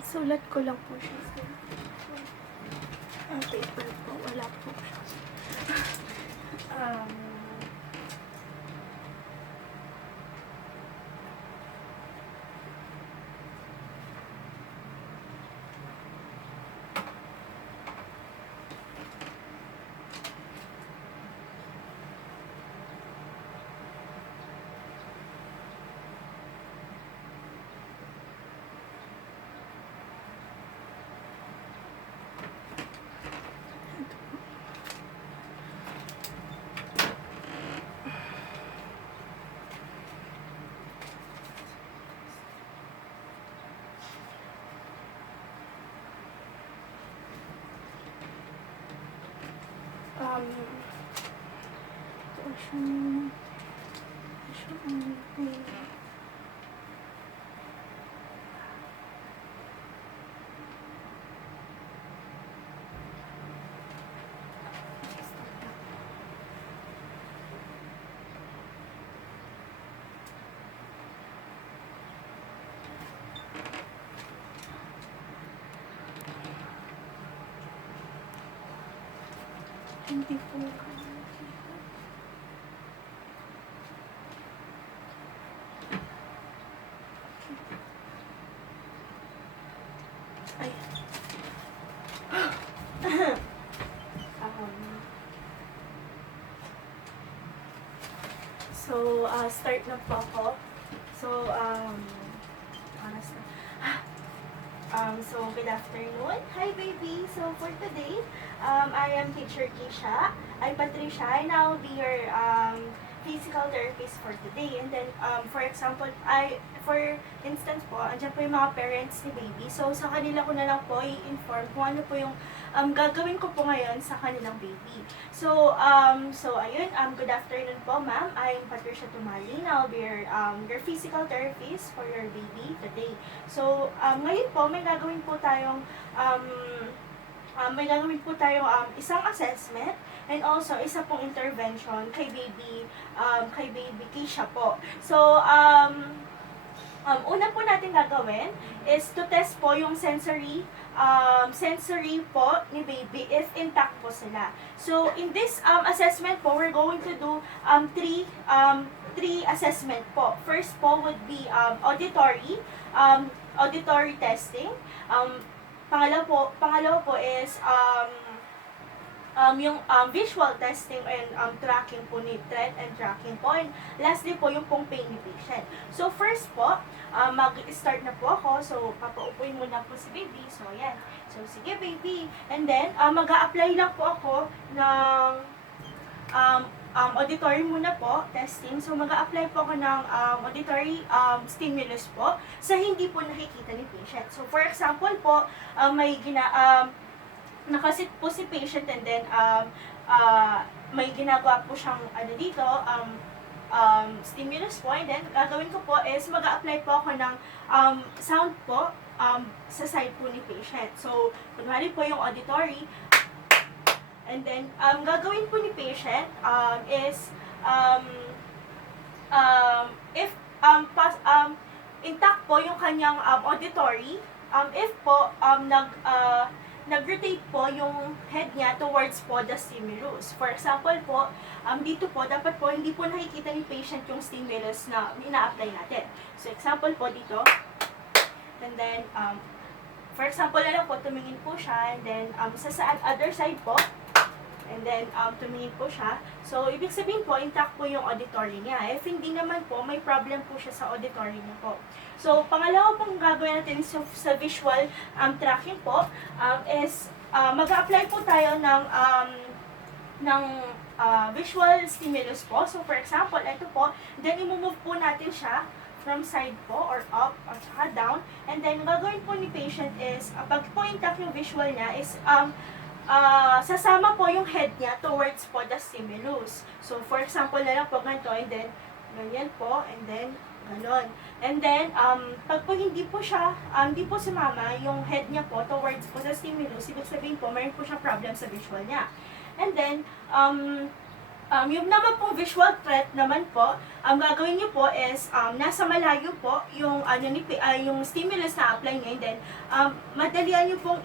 Sulat ko lang po siya. Ang paper po, wala po siya. um, hindi po. Ay. So, start na po ako. So, honest na. So, good afternoon. Hi, baby. So, for today, I am Teacher Kisha. I'm Patricia, and I'll be your physical therapist for today. And then, for instance po, andyan po yung mga parents ni baby. So, sa kanila ko na lang po i-inform kung ano po yung gagawin ko po ngayon sa kanilang baby. So, ayun, good afternoon po, ma'am. I'm Patricia Tumalin. I'll be your physical therapist for your baby today. So, ngayon po, may gagawin po tayong isang assessment and also isa pong intervention kay baby Kisha po. So, una po natin gagawin is to test po yung sensory po ni baby if intact po sila. So, in this assessment po, we're going to do three assessment po. First po would be auditory testing. Pangalawa po is yung visual testing and tracking po ni threat and tracking po. And lastly po yung pong pain ni patient. So first po, mag-start na po ako. So papaupuin muna po si baby. So ayan. So sige baby. And then mag-a-apply lang po ako ng auditory muna po, testing. So mag-a-apply po ako ng auditory stimulus po sa hindi po nakikita ni patient. So for example po, nakasit po si patient and then may ginagawa po siyang dito, stimulus po, and then gagawin ko po is mag-a-apply po ako ng sound po sa side po ni patient. So, kunwari po yung auditory, and then gagawin po ni patient is if intact po yung kanyang auditory, if po nag-rotate po yung head niya towards po the stimulus. For example po, dito po, dapat po hindi po nakikita ni patient yung stimulus na ina-apply natin. So, example po dito. And then, for example, po, tumingin po siya. And then, sa other side po. And then, tumingin po siya. So, ibig sabihin po, intact po yung auditory niya. If hindi naman po, may problem po siya sa auditory niya po. So, pangalawa pong gagawin natin sa visual tracking po is mag-a-apply po tayo ng visual stimulus po. So, for example, ito po, then i-move po natin siya from side po or up at saka down. And then, gagawin po ni patient is, pag po intact yung visual niya is, sasama po yung head niya towards po the stimulus. So, for example, na lang po ganito, and then, ganyan po, and then, ganon. And then, pag po hindi po sumama yung head niya po towards po sa stimulus, ibig sabihin po, mayroon po siya problem sa visual niya. And then, Yung naman pong visual threat naman po, ang gagawin niyo po is nasa malayo po yung yung stimulus na apply niya, and then madalian niyo pong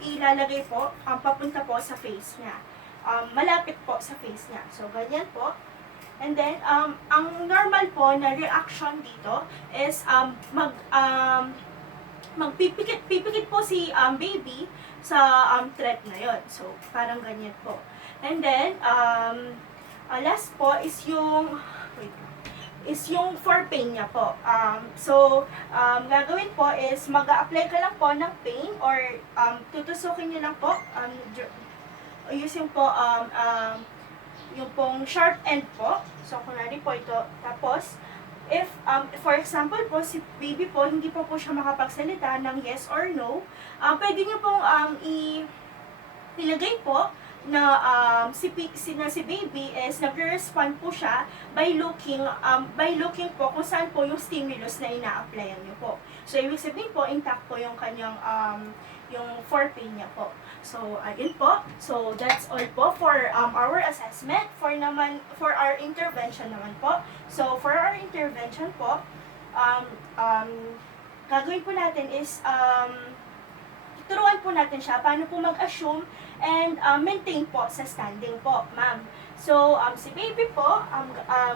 ilalagay po papunta po sa face niya. Malapit po sa face niya. So ganyan po. And then ang normal po na reaction dito is pipikit po si baby sa threat na yon. So parang ganyan po. And then, last po is yung for pain niya po. Gagawin po is mag-a-apply ka lang po ng pain or tutusukin niyo lang po. Using po yung pong sharp end po. So, kunwari po ito. Tapos, if, for example po, si baby po, hindi po siya makapagsalita ng yes or no, pwede niyo pong ilagay po na si baby is nagre-respond po siya by looking po kung saan po yung stimulus na ina-applyan niyo po. So, ibig sabihin po, intact po yung kanyang yung forepain niya po. So, ayun po. So, that's all po for our assessment. For our intervention naman po. So, for our intervention po, gagawin po natin is turuan po natin siya paano po mag-assume and maintain po sa standing po, ma'am. So, si baby po,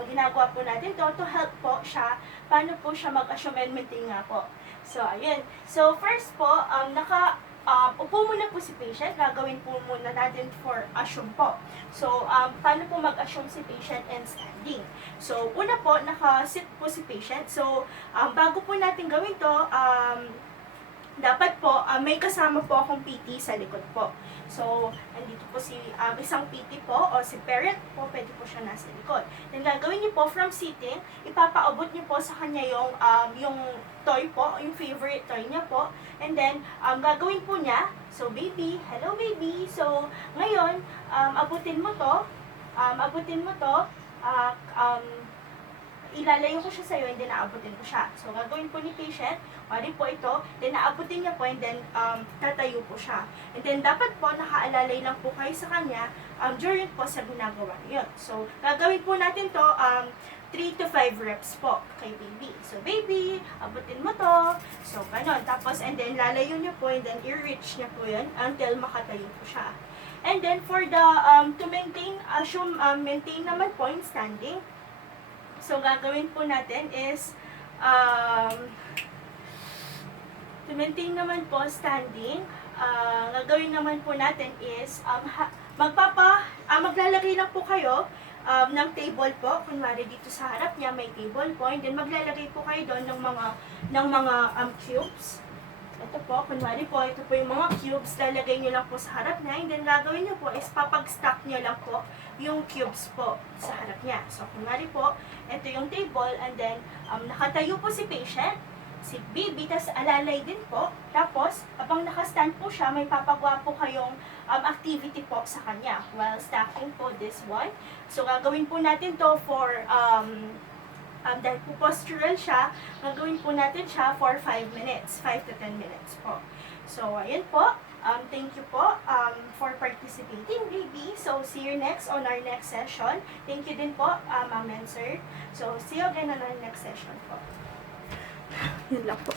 ginagawa po natin to help po siya paano po siya mag-assume and maintain nga po. So, ayun. So, first po, upo muna po si patient. Gagawin po muna natin for assume po. So, paano po mag-assume si patient and standing? So, una po, naka-sit po si patient. So, bago po natin gawin to, dapat po, may kasama po akong PT sa likod po. So, andito po si isang PT po o si parent po, pwede po siya nasa likod. Then, gagawin niyo po from sitting, ipapaabot niyo po sa kanya yung toy po, yung favorite toy niya po. And then, gagawin po niya, so baby, hello baby. So, ngayon, abutin mo to, ilalayo ko siya sa'yo and then naabutin ko siya. So, gagawin po ni patient, wali po ito, then naabutin niya po and then tatayo po siya. And then, dapat po nakaalalay lang po kayo sa kanya during po sa ginagawa niyo. So, gagawin po natin to 3 to 5 reps po kay baby. So, baby, abutin mo to. So, ganon. Tapos, and then lalayo niyo po and then i-reach niya po yun until makatayo po siya. And then, for the, to maintain, maintain naman po yung standing. So, gagawin po natin is, to maintain naman po standing, gagawin naman po natin is, maglalagay lang po kayo ng table po. Kunwari dito sa harap niya may table po. And then, maglalagay po kayo doon ng mga cubes. Ito po, kunwari po, ito po yung mga cubes, lalagay nyo lang po sa harap niya. And then, gagawin nyo po is papag-stack nyo lang po yung cubes po sa harap niya. So, kunwari po, ito yung table, and then, nakatayo po si patient, si baby, tas alalay din po. Tapos, habang nakastand po siya, may papagawa po kayong activity po sa kanya while stacking po this one. So, gagawin po natin to for, dahil po postural siya, gagawin po natin siya for 5 minutes, 5 to 10 minutes po. So, ayun po. Thank you po for participating, baby. So, see you next on our next session. Thank you din po, ma'am and sir. So, see you again on our next session po. Yun lang po.